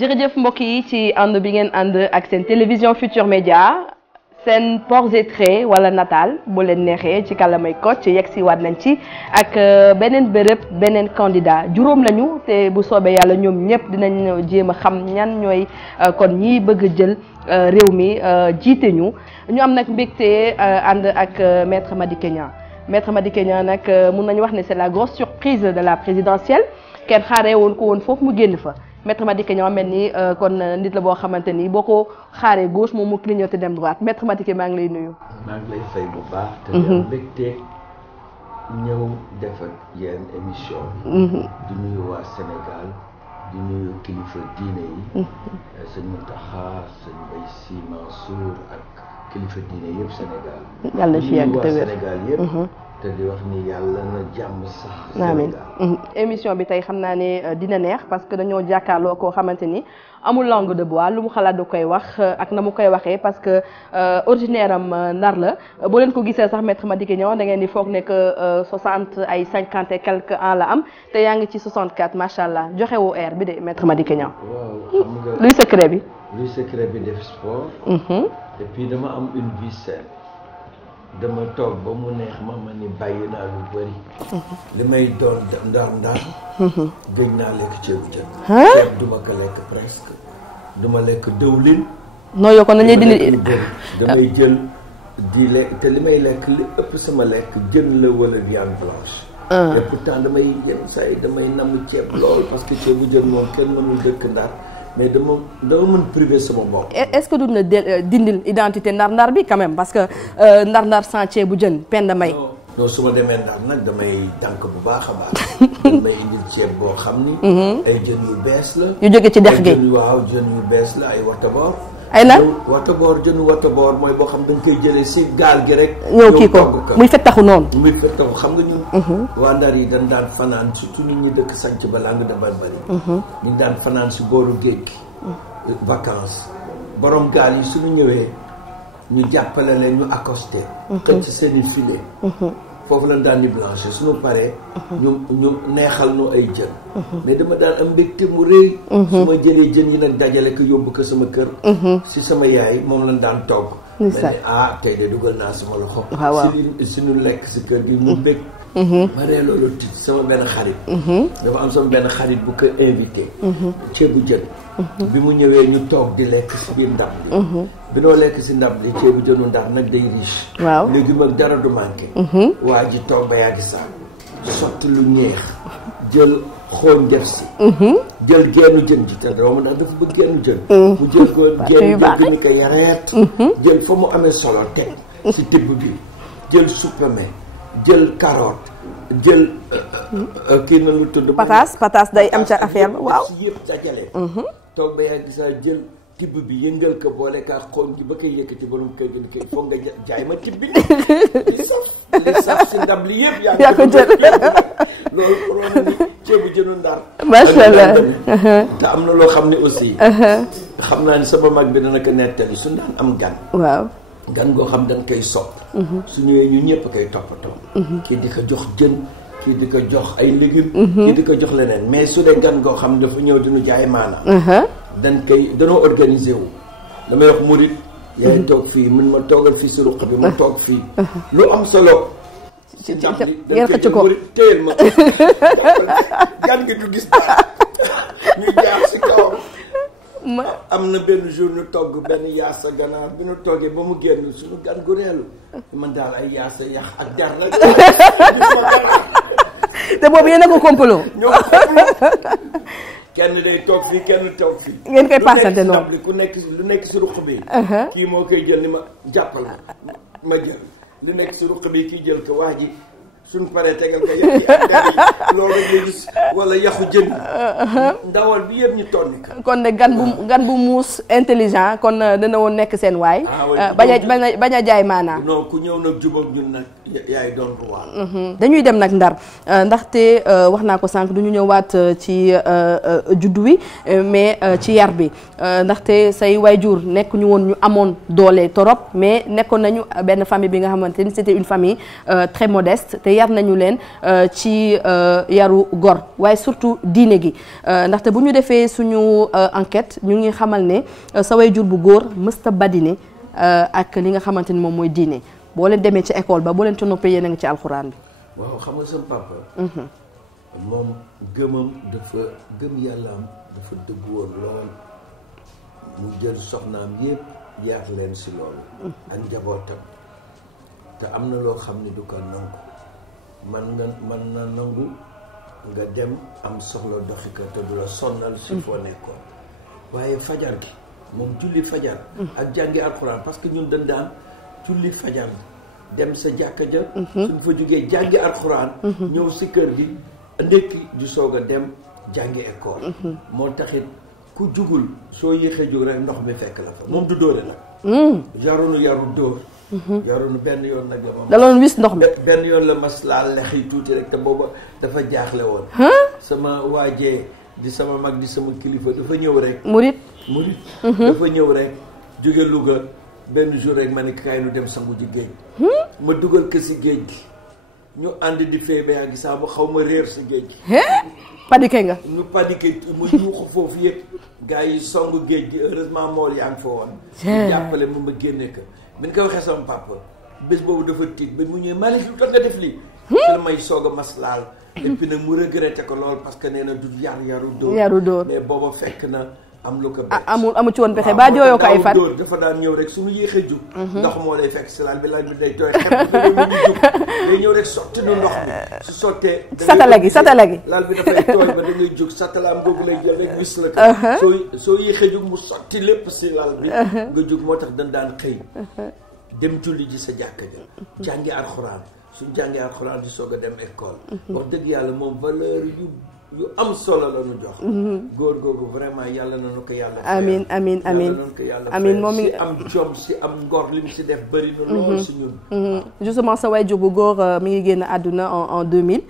jërëjëf mbokk yi ci ànd bi ngeen ànd ak seen télévision Futur Média seen portraits et traits wala nataal bu leen neexee ci kàllamay Kocc yegg si waat nañ ci ak beneen béréb beneen candidat juróom lañu te bu soobee yàlla ñoom ñëpp dinañ jéem a xam ñan ñooy kon ñi bëgg a jël réew mi jiite ñu am nag mbégte ànd ak maître Madické Niang maître Madické Niang nag mun nañu wax ne c'est la grosse surprise de la présidentielle kenn xaaree woon ko woon foofu mu génn fa. maître Madické Niang mel ni kon nit la boo xamante ni boo ko xaaree gauche moom mu clignoté dem droite maître Madické maa ngi lay nuyu. maa ngi lay fay bu baax. te di mbégte ñëw def ak yéen émission bi. di nuyu waa Sénégal di nuyu kilifa diine yi. sëñ Mountakha sëñ Mbaye Sy Mansour ak kilifa diine yëpp Sénégal. yàlla fi yàgg te wér Sénégal yëpp. te di wax ni yàlla na jàmm sax. amiin émission bi tey xam naa ne dina neex parce que dañoo jàkkaarloo koo xamante ni amul langue de bois lu mu xalaat da koy wax ak na mu koy waxee parce que originaire am Ndar la boo leen ko gisee sax maître Madické Niang da ngeen di foog ne que 50 et quelques ans la am te yaa ngi ci 64 macha allah joxe woo air bi de maître Madické Niang. waaw xam nga luy secret bi. luy secret bi def sport. et puis dama am une vie saine. dama toog ba mu neex ma ni bàyyi naa lu bëri. li may doon ndar gëj naa lekk ceebu jën. ceeb duma ko lekk presque duma lekk dëwlin. noo yoo ko nañuy dindi damay jël di lekk te li may lekk li ëpp sama lekk jën la wala viande blanche. te pourtant damay yenn saa yi damay namm ceeb lool parce que ceebu jën moom kenn mënul dëkk ndar. mais dama mën privé sama bopp. est-ce que duñ la dindil identité ndar-ndar bi quand même parce que ndar-ndar sans ceebu jën Penda May. non su ma demee ndar nag damay tànk bu baax a baax. damay indil ceeb boo xam ni. ay jën yu bees la. yu jóge ci dex gi waaw jën yu bees la ay wataboor. ay lan jënu wataboor mooy boo xam dañ koy jëlee si gaal gi rek. ñëw kii ko muy fettaxu noonu. muy fettaxu xam nga ñun. waa ndar yi dañ daan fanaan surtout nit ñi dëkk sanc ba Langue de Barbarie. ñu daan fanaan si booru géej gi. vacances borom gaal yi suñu ñëwee ñu jàppale leen ñu accosté. xëcc seen i filet. foofu lañ daan di blancher suñu paree. ñu neexal nu ay jën. mais dama daan am mbégte mu rëy. su ma jëlee jën yi nag dajale ko yóbbu ko sama kër. si sama yaay moom lañ daan togg. mais ne tey de dugal naa sama loxo. waaw si ñu lekk si kër gi mu bég. ma ree loolu tiit sama benn xarit. dafa am sama benn xarit bu ko invité. ceebu jën. bi mu ñëwee ñu toog di lekk si biir ndab li. bi noo lekk si ndab li ceebu jënu ndar nag day riche. waaw léegi mag dara du manqué. waa ji toog ba yàgg saa sotti lu ñeex jël xooñ def si. jël geenu jën ji te doomu ndax dafa bëgg geenu jën. mu jël ko geenu jën gi ni ko yareet. jël fa mu amee solo teg si tibb bi jël suppame jël carotte jël kii na lu tudd. pataas day am ca affaire ba waaw. yëpp dajale. toog ba yàgg saa jël tibb bi yëngal ko boole kaa xool gi ba koy yëkkati borom kër gi ni koy foog nga jaay ma tibb bi li saf si ndab li yëpp yaa ko jël loolu xoroon na ni ceebu jënu ndar. macha allah te am na loo xam ne aussi. xam naa ni sama mag bi dana ko nettali su daan am gan. waaw. gan goo xam dañ koy sopp. su ñëwee ñu ñëpp koy toppatoo. kii di ko jox jën kii di ko jox ay légumes. kii di ko jox leneen mais su dee gan goo xam dafa ñëw diñu jaay maana. danoo organiser wu. damay wax murit yaay toog fii mun ma toogal fii si ruq bi ma toog fii. lu am solo. si ndab li dañ koy jël murit téyel ma gan gi du gis dara ñu jaar si kawam. am na benn jour ñu togg benn yaasa ganaar bi ñu toggee ba mu génn suñu gan gu reelu man daal ay yaasa yax ak der la te boobu yéen a ko complot ñoo kenn day toog fii kenn toog fii ngeen koy passante noonu ku nekk lu nekk si ruq bi kii moo koy jël ni ma jàppal ma jël lu nekk si ruq bi kii jël ko waa ji suñ paree tegal ko yëpp yi ak der yi loolu nga gis wala yaxu jën ndawal bi yëpp ñu tonni ko kon ne gan bu muus intelligent kon dana woon nekk seen waay bañ a jaay maanaam non ku ñëw nag jubag ñun nag yaay doon ruwaal dañuy dem nag ndar ndaxte wax naa ko sànq du ñu ñëwaat ci juddu wi mais ci yar bi ndaxte say waajur nekk ñu woon ñu amoon doole torop mais nekkoon nañu benn famille bi nga xamante ni c'était une famille très modeste te yar nañu leen ci yaru gor waaye surtout diine gi ndaxte bu ñu defee suñu enquête ñu ngi xamal ne sa waajur bu góor mësta badine ak li nga xamante ni moom mooy diine boo leen demee ci école ba boo leen ci noppee yéen a ngi ci alxuraan bi. waaw xam nga sama papa. moom gëmam dafa gëm yàllaam dafa dëgg woon lool mu jël soxnaam yépp yar leen si loolu. ak njabootam. te am na loo xam ne du ko nangu man na nangu nga dem am soxla doxi ko te du la sonnal si foo nekkoon waaye fajar gi moom julli fajar ak jàngi alxuraan parce que ñun dañ daan julli fajar dem sa jàkka ja suñ fa jógee jàngi alxuraan ñëw si kër gi ndékki di soog a dem jàngi école moo taxit ku jugul soo yéexee jug rek ndox mi fekk la fa moom du dóore nag yarunu yaru dóor yarunu benn yoon nag la ma daloon wis ndox mi benn yoon la mas laa lex yi tuuti rek te booba dafa jaaxle woon sama waajee di sama mag di sama kilifa dafa ñëw rek murit dafa ñëw rek jóge Louga benn jour rek ma ne kaay nu dem sangu ji géej ma dugal ko si géej gi ñu ànd di fee ba yàgg saa ba xaw ma réer si géej gi paniqué nga ñu paniqué mu yuuxu foofu yëpp gars yi songu géej gi heureusement mool yaa ngi fa woon ñu jàppale ma génne ko bi ñu ko waxee sama papa bés boobu dafa tiit ba mu ñëwee Malick lu tax nga def lii la may soog a maslaal et puis nag mu regretté ko lool parce que nee na du yaru dóor mais booba fekk na am lu ko bett amu ci woon pexe ba jooyoo ko ay fan dóor dafa daan ñëw rek suñu yéexee jug ndox moo lay fekk si laal bi day tooy xepp ñu jug day ñëw rek sotti nu ndox mi su sottee satala gi laal bi dafay tooy ba da ngay jug satalaam googu lay jël rek wis la ko soo yéexee jug mu sotti lépp si laal bi nga jug moo tax dañ daan xëy dem julli ji sa jàkka ja jàngi alxuraan suñ jàngi alxuraan di soog a dem école wax dëgg yàlla moom valeur yu am solo la ñu jox góor googu vraiment yàlla na nu ko yàlla amiin amiin moom si am jom si am ngor li mu si def bëri na lool si ñun justement sa waajur bu góor mi ngi génn àdduna en 2000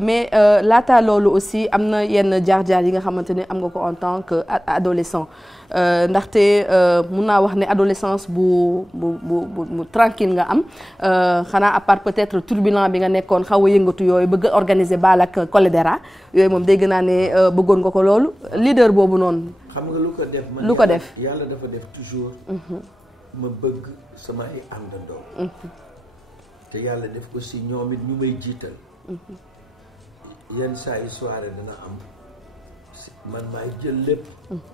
mais laata loolu aussi am na yenn jaar-jaar yi nga xamante ne am nga ko en tant que adolescent ndaxte mun naa wax ne adolescence bu tranquille nga am xanaa à part peut-être turbulent bi nga nekkoon xaw a yëngatu yooyu bëgg a organiser bal ak cholédéra yooyu moom dégg naa ne bëggoon nga ko loolu leader boobu noonu. xam nga lu ko def man lu ko def yàlla dafa def toujours. ma bëgg sama ay àndandoo. te yàlla def aussi ñoom it ñu may jiital. yenn saa yi soirée dana am man maay jël lépp.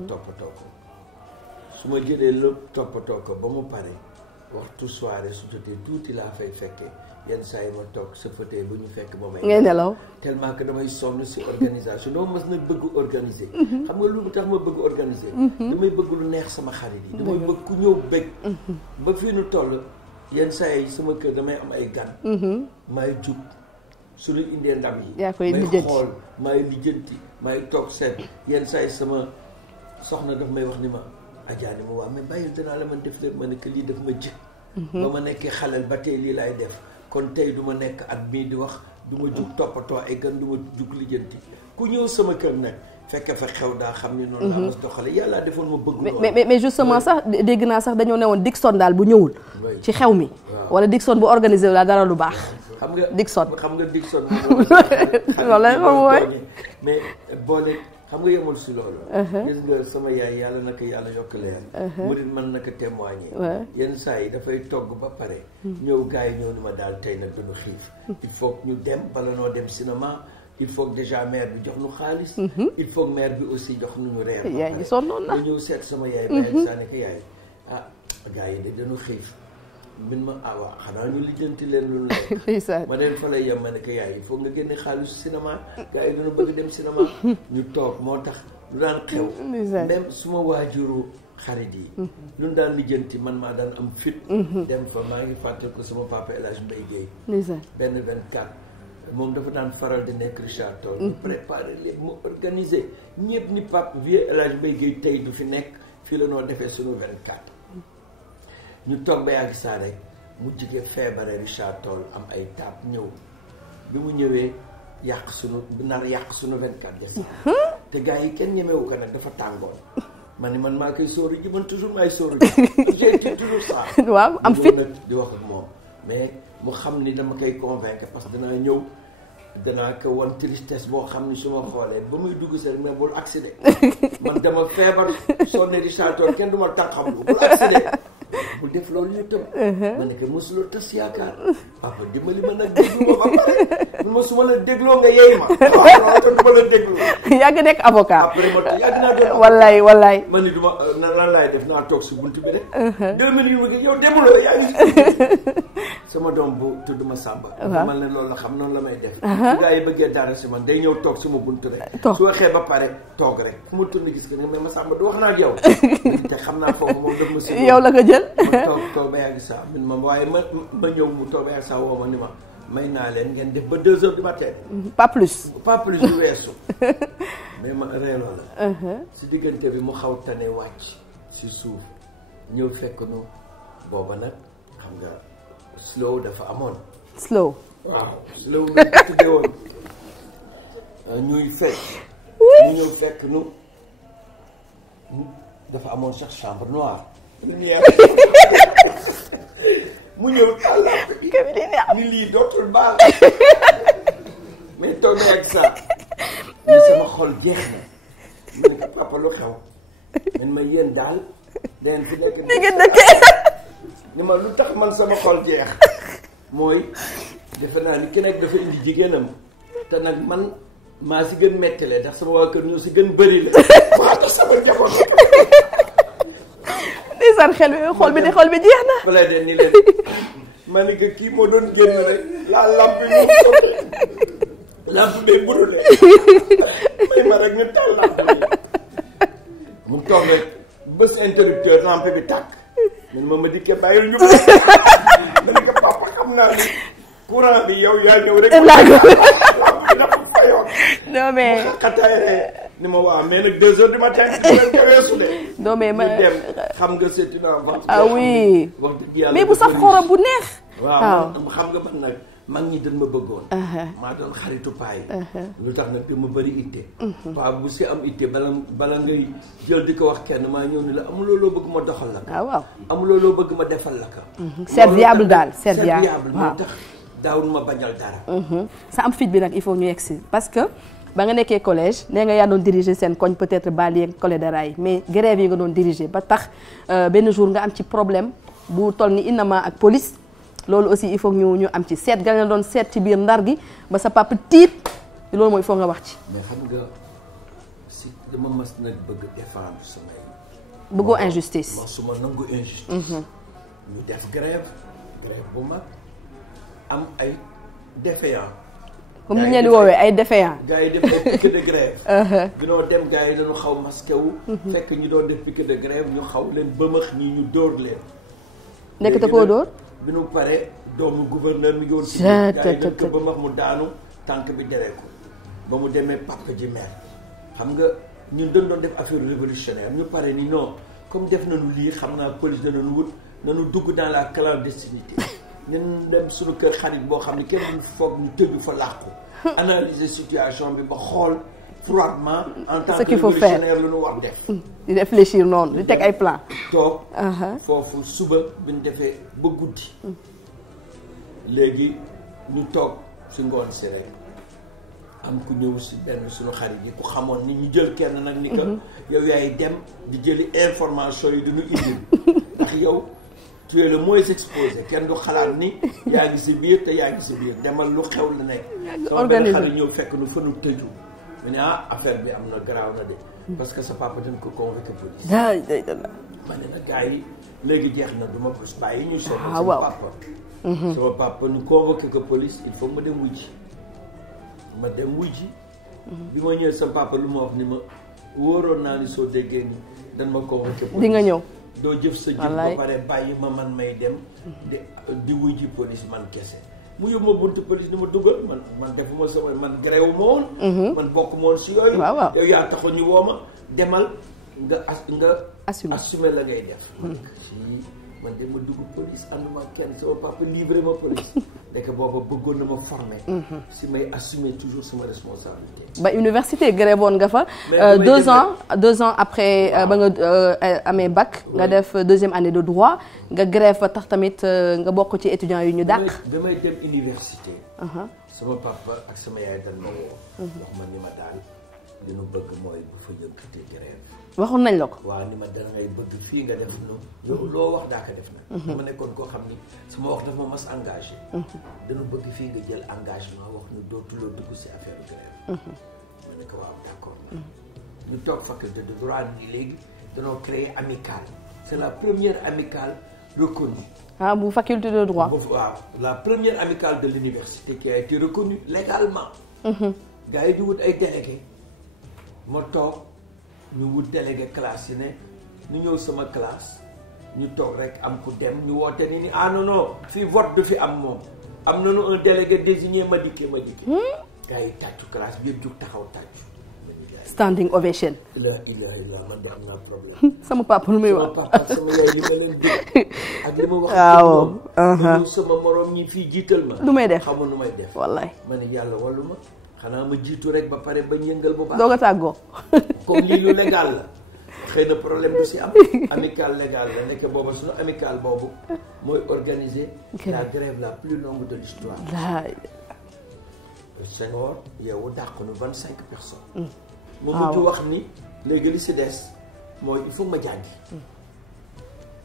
toppatoo ko. su ma jëlee lépp toppatoo ko ba mu pare waxtu soirée su jotee tuuti laa fay fekkee yenn saa yi ma toog sa fauteuil bu ñu fekk ba may ngay nelaw tellement que damay sonn si organisation dama mas nag bëgg organiser xam nga lu tax ma bëgg organiser damay bëgg lu neex sama xarit yi damay bëgg ku ñëw bëgg ba fii nu toll yenn saa yi sama kër damay am ay gan maay jug su ñu indee ndam yi may xool maay lijjanti maay toog seet yenn saa yi sama soxna daf may wax ni ma ajaani ma waaw mais bàyyil danaa la man def leen ma ne que lii daf ma jëkk ba ma nekkee xaleel ba tey lii laay def kon tey du ma nekk at mii di wax du ma jug toppatoo ay gan du ma jug lijjanti ku ñëw sama kër nag fekk fa xew daa xam ni noonu laa mas doxale yàlla defoon ma bëgg loolu mais justement sax dégg naa sax dañoo ne woon Dixon daal bu ñëwul ci xew mi wala Dixon bu organisé wu daal dara lu baax xam nga Dixon Dixon wala mooy mais boole xam nga yemul si loolu gis nga sama yaay yàlla na ko yàlla yokk leer mu dit mën na ko témoigner yenn saa yi dafay togg ba pare ñëw gars yi ñëw ni ma daal tey nag duñu xiif il faut que ñu dem bala noo dem cinéma il faut que déjà maire bi jox nu xaalis il faut que maire bi aussi jox nu ñu reer yaay gi sonnoon na ñëw seet sama yaay bàyyi saa ne ko yaay gars yi de dañu xiif min ma waaw xanaa ñu lijjanti leen lu lekk ma dem fa lay yem ma ne ko yaay il faut nga génne xaalisu cinéma gars yi dañu bëgg dem cinéma ñu toog moo tax lu daan xew même suma waajuru xarit yi lu ñu daan lijjanti man maa daan am fit dem fa maa ngi fàtte ko sama papa El Hadj Mbaye Guèye benn 24 moom dafa daan faral di nekk Richard Toll ñu préparé lépp mu organisé ñëpp ni pap vieux El Hadj Mbaye Guèye tey du fi nekk fii la noo defee sunu 24 ñu toog ba yàgg saa rek mu jige feebare Richard Toll am ay taab ñëw bi mu ñëwee yàq sunu 24 des te gars yi kenn ñemewu ko nag dafa tàngoon ma ni man maa koy sóoru ji man toujours maay sóoru ji j'ai dit toujours ça waaw am fit nag di wax ak moom mais mu xam ni dama koy convaincre parce que danaa ko wan tristesse boo xam ni su ma xoolee ba muy dugg si rek mais bul accident man dama feebar soo ne di saatoor kenn du ma tànk xam bul accident bul def loolu ñu tam ma ne ko mosuloo tas yaakaar papa dimbali ma nag déglu ma ba pare ma su ma la dégloo nga yey ma waaw du ma la déglu yàgg nekk avocat après ma yàgg naa doon wallaay man ni du ma lan laay def naa toog si buntu bi rek 2 minutes yu ma gi yow demuloo yaa ngi sama doom bu tudd ma Samba man ne loolu la xam noonu la may def su gaa yi bëggee dara si man day ñëw toog sama buntu rek su waxee ba pare toog rek fu ma tourné gis ko nga mais ma Samba du wax naa ak yow te xam naa foofu moom daf ma si yow la ko jël ma toog ba yàgg saa min ma waaye ma ñëw mu toog ba yàgg saa woo ma ni ma may naa leen ngeen def ba 2 heures du matin pas plus du weesu mais ma reeloo la si diggante bi mu xaw tane wàcc si suuf ñëw fekk nu booba nag xam nga slow dafa amoon slow waaw slow nañ ko tuddee woon ñuy fekk ñu ñëw fekk nu dafa amoon sax chambre noire mu ñëw tàllaat bi ni lii dootul baal mais toog na ak saa ni sama xol jeex na ma ne ko papa lu xew man ma yéen daal dangeen fi nekk ni ma lu tax man sama xol jeex mooy defe naa ni ki nekk dafa indi jigéenam te nag man maa si gën mettile ndax sama waa kër ñoo si gën bëri la maa tax sama njaboot ndeysaan xol bi jeex na bala de ni leen ma ni que kii moo doon génn rek la lampe bi mu sotte lampe bi brûlé may ma rek ñu taal lampe bi mu toog rek bés interrupteur lampe bi tàkk man ma dikkee bàyyil ñu ma ne ko papa xam naa ni courant bi yow yaa ñëw rek lampe bi dafa fayoon non mais mu xataay ni ma waaw mais nag 2 heures du matin di leen ko weesu de non mais ma dem xam nga c'est une avance ah oui wax dëgg yàlla mais bu saf xorom bu neex waaw xam nga man nag mag ñi dañ ma bëggoon maa doon xaritu paa yi lu tax nag dama bëri itte paa bu si am itte bala ngay jël di ko wax kenn maa ñëw ni la amuloo loo bëgg ma doxal la ka waaw amuloo loo bëgg ma defal la ka serviable daal serviable moo tax daawul ma bañal dara sa am fit bi nag il faut ñu yegsi parce que ba nga nekkee collège nee nga yaa doon diriger seen koñ peut-être Bali collège de Rail mais grève yi nga doon diriger ba tax benn jour nga am ci problème bu toll ni innama ak police loolu aussi il faut ñu am ci seet ga nga doon seet ci biir ndar gi ba sa papa tiit loolu mooy il faut nga wax ci. mais xam nga si dama mas nag bëgg défendre samay. bëggoo injustice. ma su ma nangu injustice. ñu def grève bu mag am ay défaillants. comme ni ñu leen di woowee ay défaillants. gars yi def ay piquet de grève. dinoo dem gars yi dañu xaw masqué wu. fekk ñu doon def piquet de grève ñu xaw leen bëmax ñi ñu dóor leen. nekk te koo dóor. bi nu pare doomu gouverneur mi ngi woon ci gars yi dañ ko bëmax mu daanu tànk bi deree ko ba mu demee papa ji mer xam nga ñun dañ doon def affaire révolutionnaire ñu pare ni non comme def nañu lii xam naa police danañu wut nañu dugg dans la clandestinité ñun dem suñu kër xarit boo xam ne kenn duñ foog ñu tëju fa làqu analyser situation bi ba xool froidement en tant que révolutionnaire lu ñu war def di réfléchir noonu di teg ay plan toog foofu suba bi ñu defee ba guddi léegi ñu toog si ngoon si rek am ku ñëw si benn suñu xarit yi ku xamoon ni ñu jël kenn nag ni que yow yaay dem di jëli information yi duñu indil ndax yow tu es le moins exposé kenn du xalaat ni yaa ngi si biir te yaa ngi si biir demal lu xew la nekk sama benn xarit ñëw fekk nu fa nu tëju mu ne affaire bi am na garaaw na de parce que sa papa dañ ko convoqué police ma ne na gars yi léegi jeex na du ma bés bàyyi ñu seet sama papa sama papa ñu convoqué ko police il faut ma dem wujji ma dem wujji bi ma ñëwee sama papa lu ma wax ni ma wóoroon naa ni soo déggee ni dañ ma convoqué police di nga ñëw doo jëf sa jëf ba pare bàyyi ma man may dem di wujji police man kese mu yóbbu ma buntu police ni ma dugal man defuma sama man gréewu ma woon man bokk ma woon si yooyu yow yaa taxoon ñu woo ma demal nga assumer la ngay def man de ma dugg police ànduma kenn sama papa livré ma police nekk booba bëggoon na ma former si may assumer toujours sama responsabilité ba université grève woon nga fa. 2 ans après ba nga amee bac. nga def 2e année de droit nga grève fa tax tamit nga bokk ci étudiants yu ñu dàq. damay dem université. sama papa ak sama yaay dañ ma woo. wax ma ni ma daal li nu bëgg mooy bu fa yëkkatee grève. waxoon nañ la ko. waaw ni ma dana ngay bëgg fii nga def nu yow loo wax daa ko def na. dama nekkoon koo xam ni sama wax dafa ma mas engagé. dañu bëgg fii nga jël engagement wax nu dootuloo dugg si affaire grève. ma ne ko waaw d'accord na. ñu toog faculté de droit ni léegi danoo créer amicale. c'est la première amicale reconnue. ah bu faculté de droit. waaw la première amicale de l'université qui a été reconnue légalement. gars yi di wut ay délégués ma toog ñu wut délégué classe yi ne ñu ñëw sama classe ñu toog rek am ku dem ñu woote ni ah non non fii vote du fi am moom am nañu un délégué désigné ma dikkee. gars yi tàccu classe bi yëpp jug taxaw tàccu. standing ovation. ilaha man de am naa problème. sama papa lu muy wax sama papa sama yaay li ma leen dégg ak li ma wax. waaw sama morom ñi fii jiital ma. lu may def xamul nu may def. wallaay ma ne yàlla wallu ma xanaa ma jiitu rek ba pare ba yëngal bu baax. doog a tàggoo. comme lii lu légal la xëy na problème du si am. amical légal la nekk booba suñu amical boobu mooy organiser. la grève la plus longue de l'histoire. Senghor yow dàq nu 25 personnes. mu mujj wax ni léegi li si des mooy il faut ma jàngi.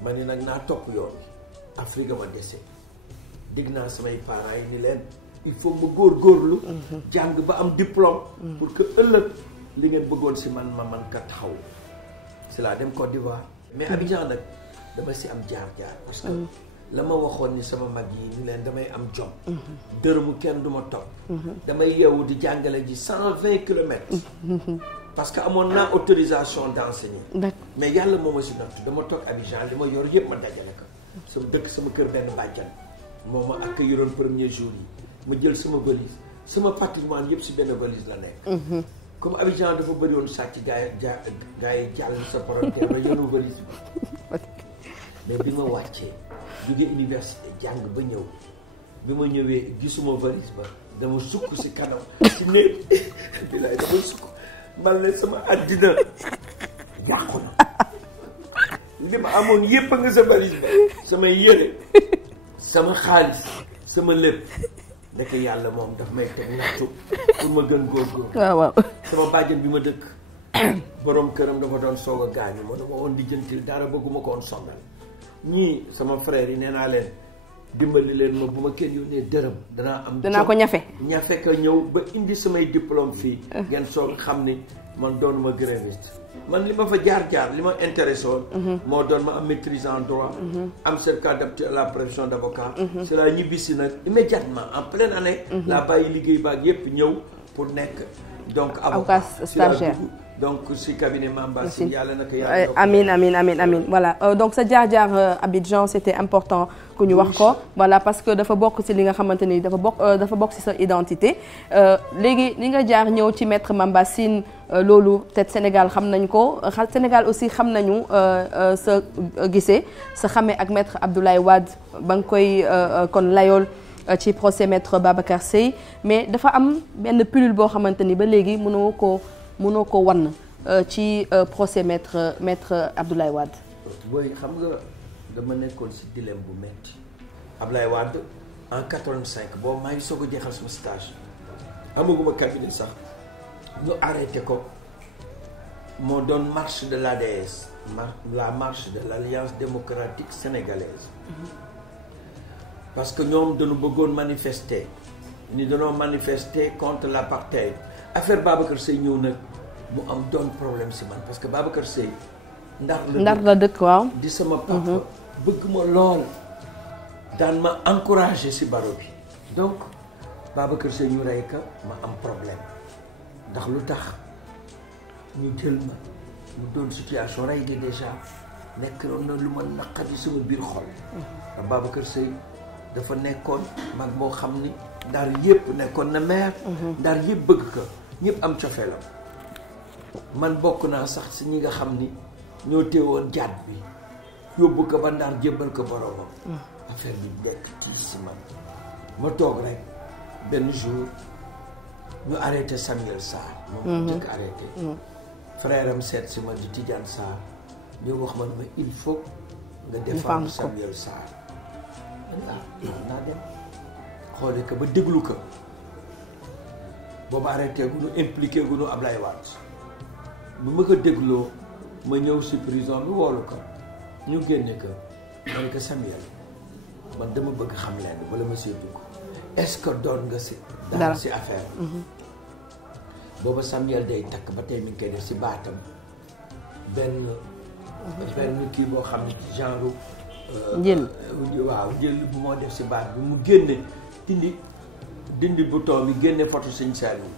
ma ni nag naa topp yoon bi Afrique ma dese digg naa samay parents yi ni leen il faut ma góorgóorlu. jàng ba am diplôme. pour que ëllëg li ngeen bëggoon si man ma man ka taxaw. c'est là dem Côte d'Ivoire. mais Abidjan nag dama si am jaar-jaar. parce que la ma waxoon ni sama mag yi ni leen damay am jom. dërëmu kenn du ma topp. damay yeewu di jàngale ji 120 kilomètres. parce que amoon naa autorisation d'enseigner. mais yàlla moo ma si nattu dama toog Abidjan li ma yor yëpp ma dajale ko. sama dëkk sama kër benn bàjjan moo ma accueilliroon premier jour yi ma jël sama valise sama patrimoine yëpp si benn valise la nekk. comme Abidjan dafa bëri woon sàcc gaa yi jàll sa frontière ba yenu valise bi mais bi ma wàccee jóge université jàng ba ñëw bi ma ñëwee gisuma valise ba dama sukk si kanam si néeg bilaay dama sukk man ne sama àddina yàqu na li ma amoon yépp a nga sa valise ba samay yére sama xaalis sama lépp nekk yàlla moom daf may teg nattu pour ma gën góorgóorlu. waaw sama bàjjen bi ma dëkk borom këram dafa doon soog a gaañu ma dama woon di jëntil dara bëgguma ko woon sonal ñii sama frère yi nee naa leen dimbali leen ma bu ma kenn yónnee dërëm danaa ko ñafe ka ñëw ba indi samay diplôme fii ngeen soog xam ni man doonuma gréviste man li ma fa jaar li ma intéressé woon moo doon ma am maîtrise en droit am certificat d'aptitude à la profession d'avocat c'est la ñibbisi nag immédiatement en pleine année laa bàyyi liggéey baag yépp ñëw pour nekk donc avocat stagiaire donc si cabinet Mamba si yàlla naka yàlla amiin voilà donc sa jaar-jaar Abidjan c'était important que ñu wax ko voilà parce que dafa bokk ci li nga xamante ni dafa bokk ci sa identité léegi li nga jaar ñëw ci maître Mamba Sine loolu peut-être Sénégal xam nañ ko Sénégal aussi xam nañu sa gisee sa xamee ak maître Abdoulaye Wade ba nga koy kon layool ci procès maître Babacar Seye mais dafa am benn pilule boo xamante ni ba léegi mënoo ko wan ci procès maître Abdoulaye Wade. booy xam nga dama nekkoon ci dilemme bu metti Abdoulaye Wade en 85 boobu maa ngi soog a jeexal sama stage amaguma cabinet sax ñu arrêté ko moo doon marche de l'ADS la marche de l'Alliance démocratique sénégalaise parce que ñoom dañu bëggoon manifester ni dañoo manifester contre l'apartheid affaire Babacar Seye ñëw nag mu am doon problème si man parce que Babacar Seye ndar la dëkk waaw di sama papa bëgg ma lool daan ma encourager si baro bi donc Babacar Seye ñu rey ka ma am problème ndax lu tax ñu jël ma mu doon situation rey gi déjà nekk na lu ma naqari sama biir xol ndax Babacar Seye dafa nekkoon mag moo xam ni ndar yëpp nekkoon na maire ndar yëpp bëgg ko ñëpp am cofeelam man bokk naa sax si ñi nga xam ni ñoo teewoon jaat bi yóbbu ko ba ndar jébbal ko boromam affaire bi nekk tii si man ma toog rek benn jour ñu arrêté Samuel Sarr. moom njëkk arrêté. frère am seet si ma di Tidiane Sarr ñu wax man ma il faut nga défendre Samuel Sarr. naa dem xoole ko ba déglu ko boobu arrêté gu ñu impliqué gu ñu Ablaye Wade bu ma ko dégloo ma ñëw si prison bi woolu ko ñu génne ko ma ne ko Samuel man dama bëgg xam leen wala ma see dugg est-ce que doon nga si dara si affaire booba Samuel day takk ba tey mi ngi koy def si baatam benn kii boo xam ne genre njël waaw njël bu moo def si baat bi mu génne dindi bouton bi génne photo Sëñ Saliou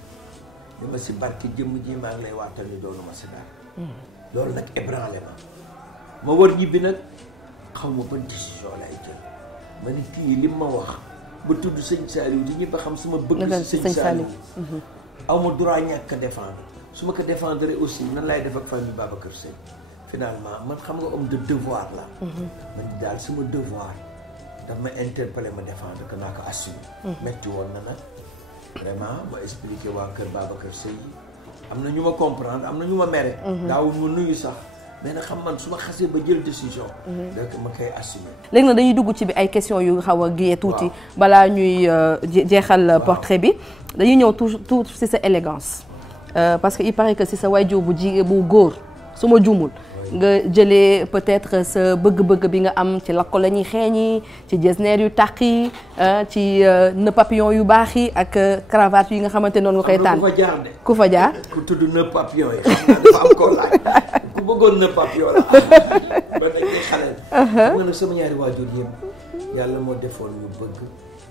ni ma si barki jëmm ji maa ngi lay waatal ni doonu ma si dara loolu nag ébranlé ma war ñibbi nag xaw ma ban décision lay jël ma ni kii li ma wax ba tudd Sëñ Saliou di ñëpp xam sama bëgg si Sëñ Saliou aw ma droit ñàkk a défendre su ma ko défendre aussi nan laay def ak famille Babacar Seye finalement man xam nga homme de devoir la man daal suma devoir daf ma interpellé ma défendre que naa ko assumer metti woon na nag vraiment ma expliqué waa kër Babacar Seye am na ñu ma comprendre am na ñu ma mere daawul ma nuyu sax mais nag xam man su ma xasee ba jël décision donc ma koy assumer léegi nag dañuy dugg ci bi ay questions yu xaw a gée tuuti balaa ñuy jeexal portrait bi dañuy ñëw tout ci sa élégance parce que il paraît que si sa waajur bu góor su ma juumul nga jëlee peut-être sa bëgg-bëgg bi nga am ci lakko la ñuy xeeñi ci jesneer yu tàq yi ci nœud papillon yu baax yi ak cravate yi nga xamante noonu nga koy tànn ku fa jaar ku tudd nœud papillon yi xam naa dafa am ko laaj ku bëggoon nœud papillon la ba nekkee xale xam nga nag sama ñaari waajur yëpp yàlla moo defoon ñu bëgg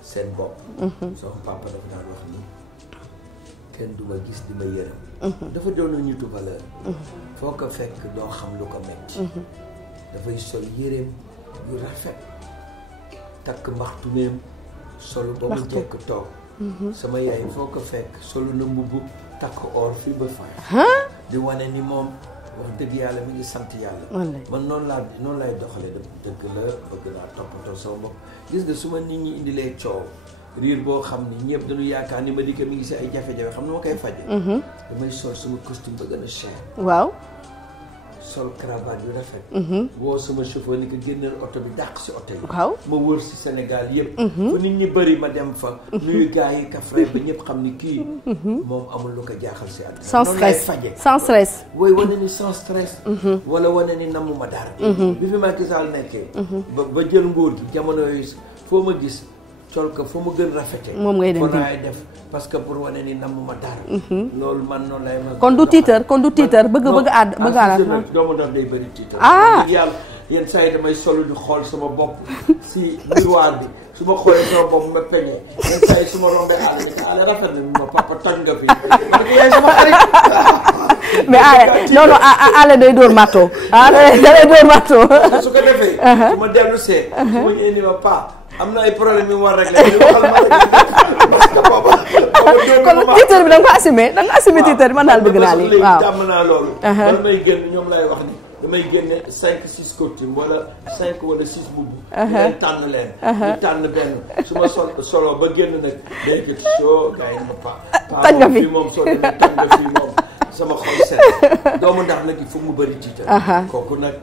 seen bopp sama papa dafa daan wax ni kenn du ma gis di ma yërëm dafa doon nitu valeur foo ko fekk doo xam lu ko metti dafay sol yéreem yu rafet takk mbaxtumeem solu ba mu jekk toog sama yaay foo ko fekk solu na mbubb takk or fii ba fay di wane ni moom wax dëgg yàlla mi ngi sant yàlla man noonu laay doxale dëgg la bëgg naa toppatoo sama bopp gis nga su ma nit ñi indilee coow riir boo xam ni ñëpp dañu yaakaar ni ma di ko mi ngi si ay jafe-jafe xam ne ma koy faje damay sol sama costume ba gën a cher waaw sol cravate yu rafet woo sama chauffeur ni ko génneel oto bi dàq si oto yi waaw ma wër si Sénégal yëpp fu nit ñi bëri ma dem fa nuyu gars yi Kaffrine ba ñëpp xam ni kii moom amul lu ko jaaxal si àddina sans stress faje sans stress wooy wane ni sans stress wala wane ni namuma dara bi fi Macky Sall nekkee ba jël nguur gi jamono yooyu foo ma gis sol ko fu mu gën rafete moom ngay dem def parce que pour wane ni namuma dara loolu man noonu lay ma kon du tiitar bëgg àdd doomu daf day bëri tiitar ah yàlla yenn saa yi damay solu di xool sama bopp si miroir bi su ma xoolee sama bopp ma peñe yenn saa yi su ma rombee àll ni ko àll rafet na ma papa toj nga fi man ko yaay sama xarit mais non àll day dóor marteau day dóor marteau su ko defee su ma dellu see su ma ñëwee ni ma pa am na ay problème yu mu war a réglé parce que booba kon titre bi da nga ko assumé titre bi man daal bëgg naa lii waaw tàmm naa loolu bala may génn ñoom lay wax ni damay génne 5-6 costume wala 5 wala 6 mbubb leen tànn leen ñu tànn benn su ma solo ba génn nag day ko soo gars yi ma tànn nga fi fii moom soo demee tànn nga fii moom sama xol set doomu ndax nag il faut mu bëri titre kooku nag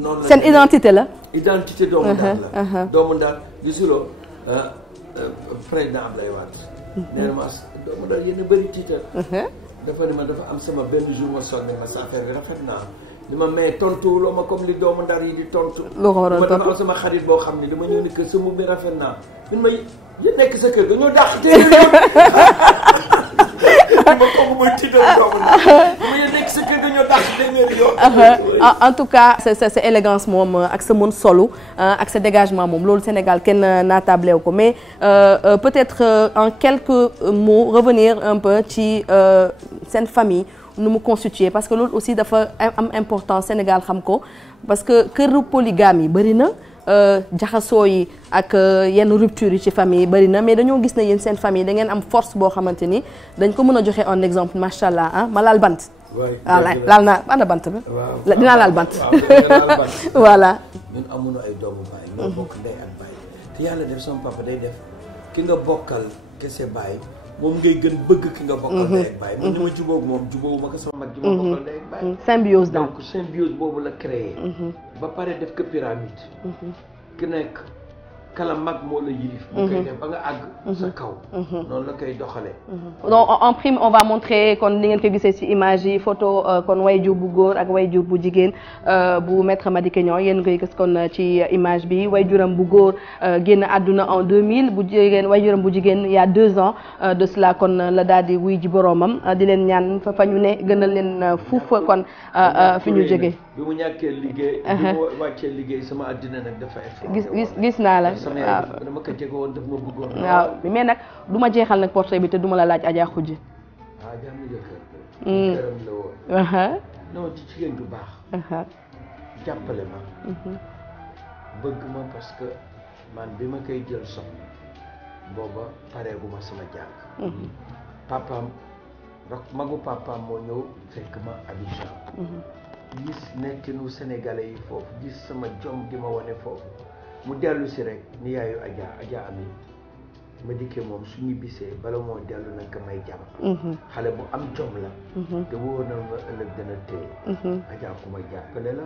noonu la seen identité la identité doomu ndax la doomu ndax gisuloo président Ablaye Wade nee na ma doomu ndax yéen a bëri titre dafa ne ma dafa am sama benn jour ma sonne ma sa affaire bi rafet naa li ma mais tontuwuloo ma comme li doomu ndar yi di tontu loo ko waroon tontu ma dafa am sama xarit boo xam ne dama ñëw ni kër sa mbubb bi rafet naa min ma yéen nekk sa kër dañoo dàq ma kooku mooy tiital doomu ndar ma yéen nekk sa kër dañoo dàq en tout cas sa élégance moom ak sa mën solu ak sa dégagement moom loolu Sénégal kenn naatable wu ko mais peut-être en quelques mots revenir un peu ci seen famille nu mu constitué parce que loolu aussi dafa am importance Sénégal xam ko parce que këru polygame yi bëri na jaxasoo yi ak yenn rupture yi ci famille yi bëri na mais dañoo gis ne yéen seen famille da ngeen am force boo xamante ni dañ ko mën a joxe en exemple macha allah ah ma laal bant. waaw laal naa ana bant bi. waaw dinaa laal bant. voilà. ñun amuñu ay doomu baay. ñoo bokk ndey ak baay te yàlla def sama papa day def ki nga bokkal kese baay moom ngay gën bëgg ki nga bokkal ndey ak baay. man ni ma jubóog moom jubóowu ma ko sama mag ji ma bokkal ndey ak baay. symbiose daal donc symbiose boobu la créé. ba pare def ko pyramide. ki nekk kala mag moo la yilif. bu koy def ba nga àgg sa kaw. noonu la koy doxalee. donc en prime on va montrer kon ni ngeen ko gisee ci image yi photo kon wayjur bu góor ak wayjur bu jigéen bu maître Madické Niang yéen koy gis kon ci image bi wayjuram bu góor génn àdduna en 2000 bu jigéen wayjuram bu jigéen il y a 2 ans de cela kon la daal di wuy ji boroomam di leen ñaan fa ñu ne gënal leen fuuf kon fi ñu jógee. bi mu ñàkkee liggéey. bi mu wàccee liggéey sama àddina nag dafa gis naa la. waaw dama ko jege woon daf ma bëggoon. waaw mais nag du ma jeexal nag portrait bi te duma la laaj Adja Khoudia. ah jàmm jëkkër. këram la woon. non ci jigéen du baax. jàppale ma. bëgg ma parce que man bi ma koy jël soxna booba pareegu ma sama jàng. papaam rek magu papaam moo ñëw fekk ma Abidjan. gis nekkinu sénégalais yi foofu gis sama jom di ma wane foofu. mu dellu si rek ni yaayu Adja Ami Madické moom su ñibbisee bala moo dellu nag ka may jàmm. xale bu am jom la. te wóor na ma ëllëg dana téye. Adja ku ma jàppale la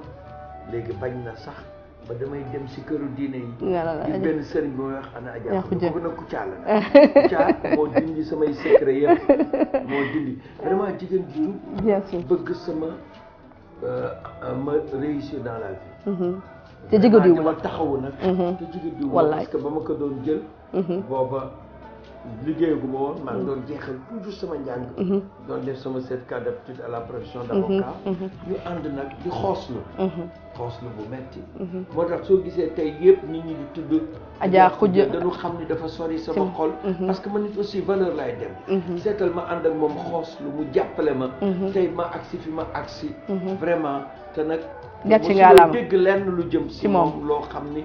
léegi bañ na sax ba damay dem si këru diine yi. gis benn sëriñ bu may wax ana Adja ko na Kouthia la nag. Kouthia moo dindi samay secret yëpp moo dindi vraiment jigéen ju bëgg sama ma réussir dans la vie. te jigéen ma taxawu nag. te jigéen diw parce que ba ma ko doon jël. booba liggéeyagu ma woon. maa ngi doon jeexal toujours sama njàng. doon def sama certificat d'aptitude à la profession d'avocat. ñu ànd nag di xooslu. xooslu bu metti. moo tax soo gisee tey yëpp nit ñi di tudd. Adja Khoudia dañu xam ni dafa sori sama xol. parce que man nit aussi valeur laay dem. seetal ma ànd ak moom xooslu mu jàppale ma. tey ma agsi fi ma agsi. vraiment te nag. gàcce nga la dégg lenn lu jëm si moom loo xam ni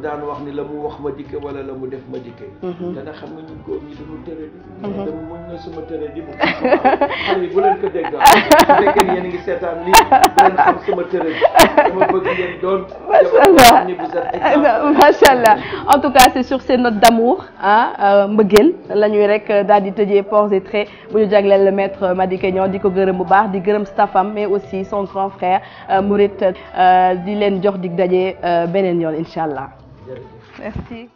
daan wax ni la mu wax Madické wala la mu def Madické. dana xam nga ñun góor ñi dañu tëre di. dama muñ na sama tëre di bu xale yi bu leen ko dégg su fekkee ni yéen a ngi seetaan nii bu leen xam sama tëre di dama bëgg ngeen doon. macha ni vous êtes exemple. macha allah en tout cas c'est sur ces notes d'amour mbëggeel la ñuy rek daal di tëjee ports et traits bu ñu jagleel le maître Madické Niang di ko gërëm bu baax di gërëm staffam mais aussi son grand frère Mourid di leen jox dig daje beneen yoon incha allah. Merci.